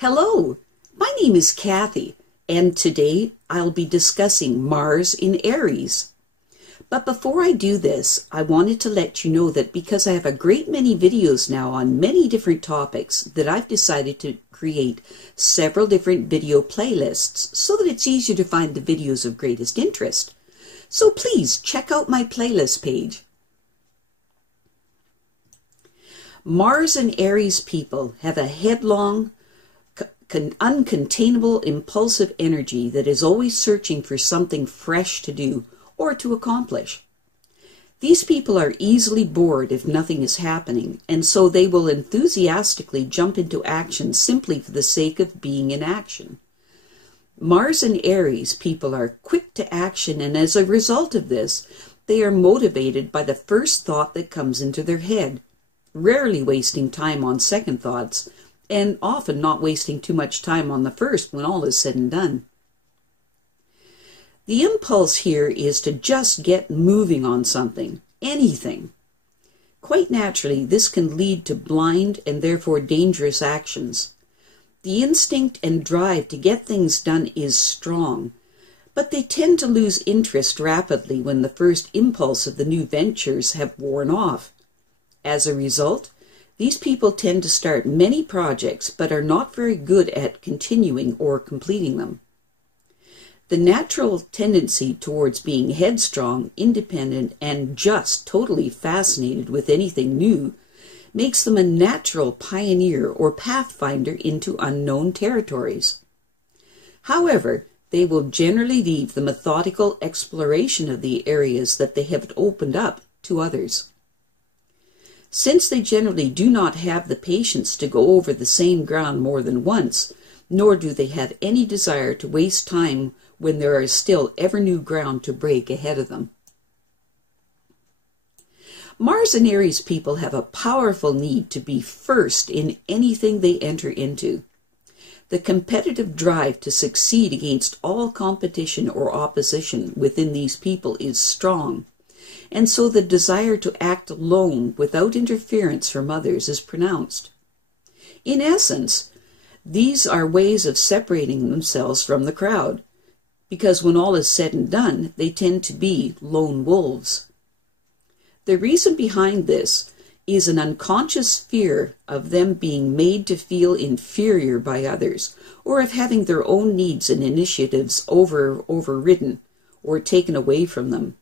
Hello, my name is Kathy, and today I'll be discussing Mars in Aries. But before I do this, I wanted to let you know that because I have a great many videos now on many different topics, that I've decided to create several different video playlists so that it's easier to find the videos of greatest interest. So please check out my playlist page. Mars and Aries people have a headlong, uncontainable, impulsive energy that is always searching for something fresh to do or to accomplish. These people are easily bored if nothing is happening, and so they will enthusiastically jump into action simply for the sake of being in action. Mars and Aries people are quick to action, and as a result of this, they are motivated by the first thought that comes into their head, rarely wasting time on second thoughts, and often not wasting too much time on the first when all is said and done. The impulse here is to just get moving on something, anything. Quite naturally, this can lead to blind and therefore dangerous actions. The instinct and drive to get things done is strong, but they tend to lose interest rapidly when the first impulse of the new ventures have worn off. As a result, these people tend to start many projects but are not very good at continuing or completing them. The natural tendency towards being headstrong, independent, and just totally fascinated with anything new makes them a natural pioneer or pathfinder into unknown territories. However, they will generally leave the methodical exploration of the areas that they have opened up to others. Since they generally do not have the patience to go over the same ground more than once, nor do they have any desire to waste time when there is still ever new ground to break ahead of them. Mars and Aries people have a powerful need to be first in anything they enter into. The competitive drive to succeed against all competition or opposition within these people is strong, and so the desire to act alone without interference from others is pronounced. In essence, these are ways of separating themselves from the crowd, because when all is said and done, they tend to be lone wolves. The reason behind this is an unconscious fear of them being made to feel inferior by others, or of having their own needs and initiatives overridden or taken away from them.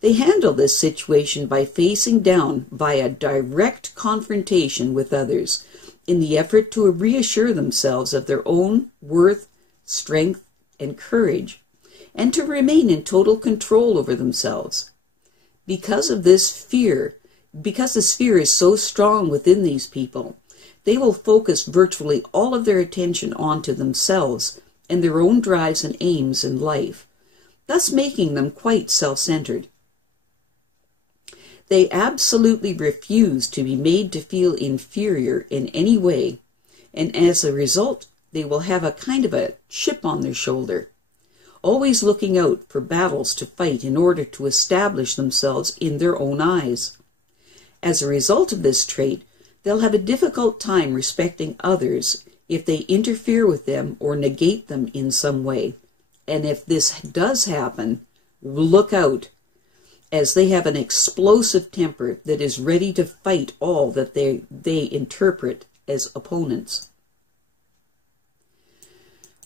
They handle this situation by facing down via direct confrontation with others in the effort to reassure themselves of their own worth, strength, and courage, and to remain in total control over themselves. Because this fear is so strong within these people, they will focus virtually all of their attention onto themselves and their own drives and aims in life, thus making them quite self-centered. They absolutely refuse to be made to feel inferior in any way, and as a result, they will have a kind of a chip on their shoulder, always looking out for battles to fight in order to establish themselves in their own eyes. As a result of this trait, they'll have a difficult time respecting others if they interfere with them or negate them in some way. And if this does happen, look out, as they have an explosive temper that is ready to fight all that they interpret as opponents.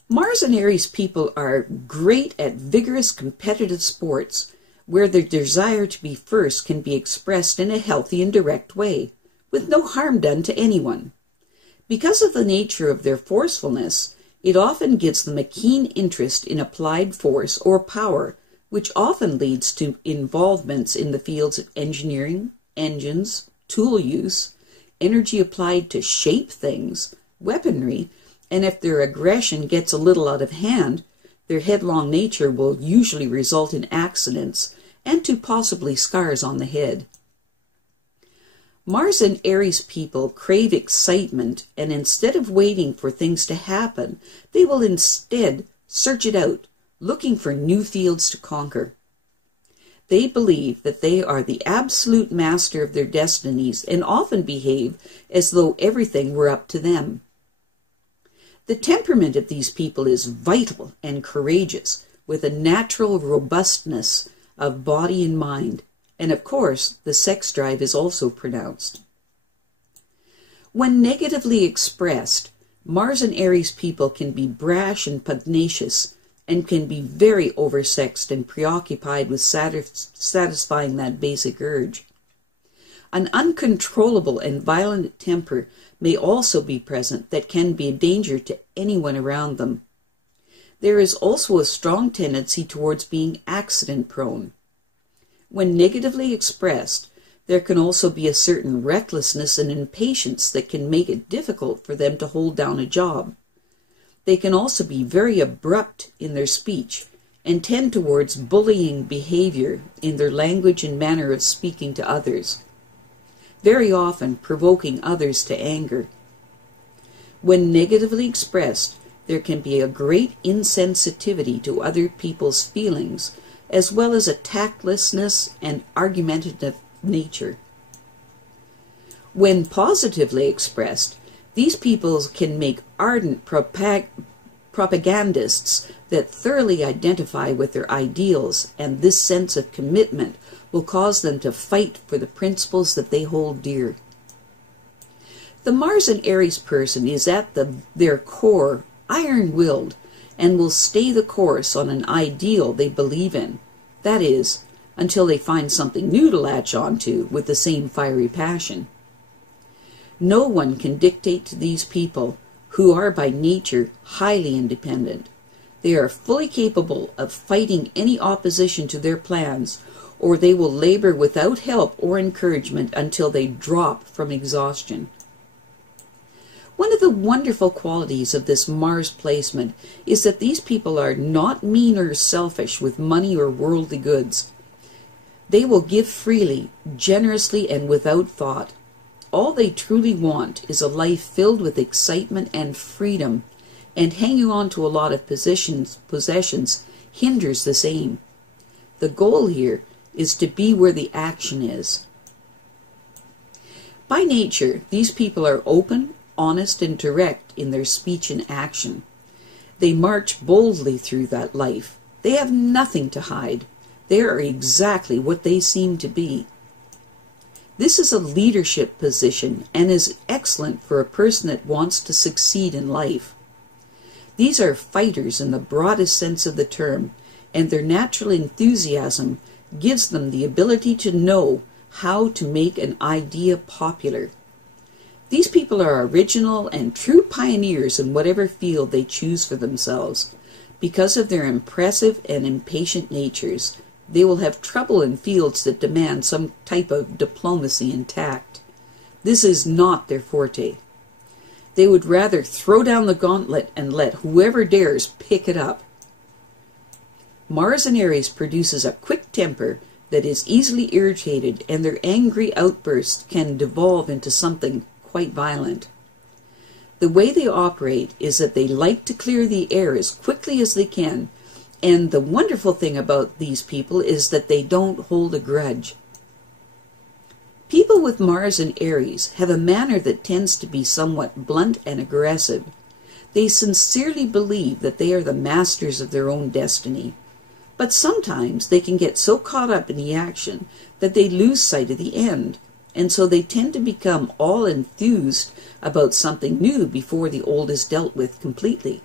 Mars and Aries people are great at vigorous competitive sports, where their desire to be first can be expressed in a healthy and direct way, with no harm done to anyone. Because of the nature of their forcefulness, it often gives them a keen interest in applied force or power, which often leads to involvements in the fields of engineering, engines, tool use, energy applied to shape things, weaponry, and if their aggression gets a little out of hand, their headlong nature will usually result in accidents and to possibly scars on the head. Mars and Aries people crave excitement, and instead of waiting for things to happen, they will instead search it out, looking for new fields to conquer. They believe that they are the absolute master of their destinies and often behave as though everything were up to them. The temperament of these people is vital and courageous, with a natural robustness of body and mind, and of course, the sex drive is also pronounced. When negatively expressed, Mars and Aries people can be brash and pugnacious, and can be very oversexed and preoccupied with satisfying that basic urge. An uncontrollable and violent temper may also be present that can be a danger to anyone around them. There is also a strong tendency towards being accident-prone. When negatively expressed, there can also be a certain recklessness and impatience that can make it difficult for them to hold down a job. They can also be very abrupt in their speech and tend towards bullying behavior in their language and manner of speaking to others, very often provoking others to anger. When negatively expressed, there can be a great insensitivity to other people's feelings, as well as a tactlessness and argumentative nature. When positively expressed, these people can make ardent propagandists that thoroughly identify with their ideals, and this sense of commitment will cause them to fight for the principles that they hold dear. The Mars and Aries person is at their core iron-willed and will stay the course on an ideal they believe in, that is, until they find something new to latch onto with the same fiery passion. No one can dictate to these people, who are by nature highly independent. They are fully capable of fighting any opposition to their plans, or they will labor without help or encouragement until they drop from exhaustion. One of the wonderful qualities of this Mars placement is that these people are not mean or selfish with money or worldly goods. They will give freely, generously, and without thought. All they truly want is a life filled with excitement and freedom, and hanging on to a lot of possessions hinders this aim. The goal here is to be where the action is. By nature, these people are open, honest, and direct in their speech and action. They march boldly through that life. They have nothing to hide. They are exactly what they seem to be. This is a leadership position and is excellent for a person that wants to succeed in life. These are fighters in the broadest sense of the term, and their natural enthusiasm gives them the ability to know how to make an idea popular. These people are original and true pioneers in whatever field they choose for themselves. Because of their impressive and impatient natures, they will have trouble in fields that demand some type of diplomacy and tact. This is not their forte. They would rather throw down the gauntlet and let whoever dares pick it up. Mars in Aries produces a quick temper that is easily irritated, and their angry outbursts can devolve into something quite violent. The way they operate is that they like to clear the air as quickly as they can, and the wonderful thing about these people is that they don't hold a grudge. People with Mars and Aries have a manner that tends to be somewhat blunt and aggressive. They sincerely believe that they are the masters of their own destiny. But sometimes they can get so caught up in the action that they lose sight of the end, and so they tend to become all enthused about something new before the old is dealt with completely.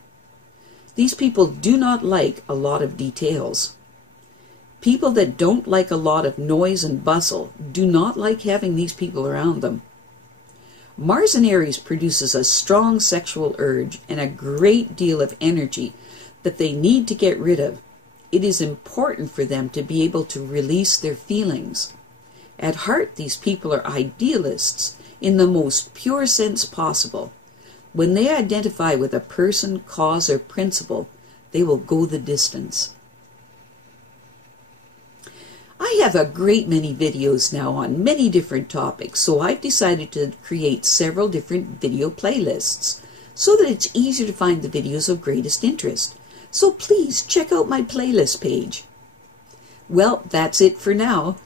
These people do not like a lot of details. People that don't like a lot of noise and bustle do not like having these people around them. Mars in Aries produces a strong sexual urge and a great deal of energy that they need to get rid of. It is important for them to be able to release their feelings. At heart, these people are idealists in the most pure sense possible. When they identify with a person, cause, or principle, they will go the distance. I have a great many videos now on many different topics, so I've decided to create several different video playlists so that it's easier to find the videos of greatest interest. So please check out my playlist page. Well, that's it for now.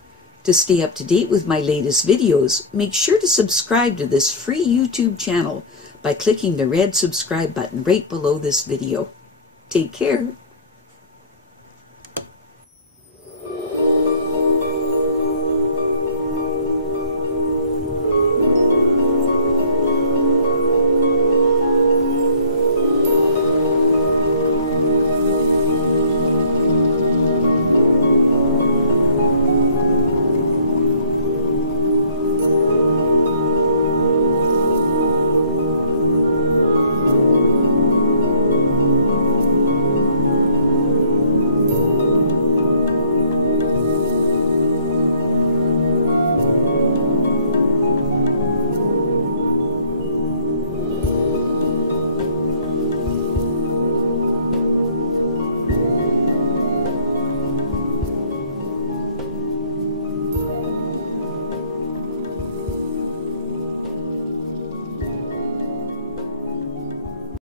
To stay up to date with my latest videos, make sure to subscribe to this free YouTube channel by clicking the red subscribe button right below this video. Take care.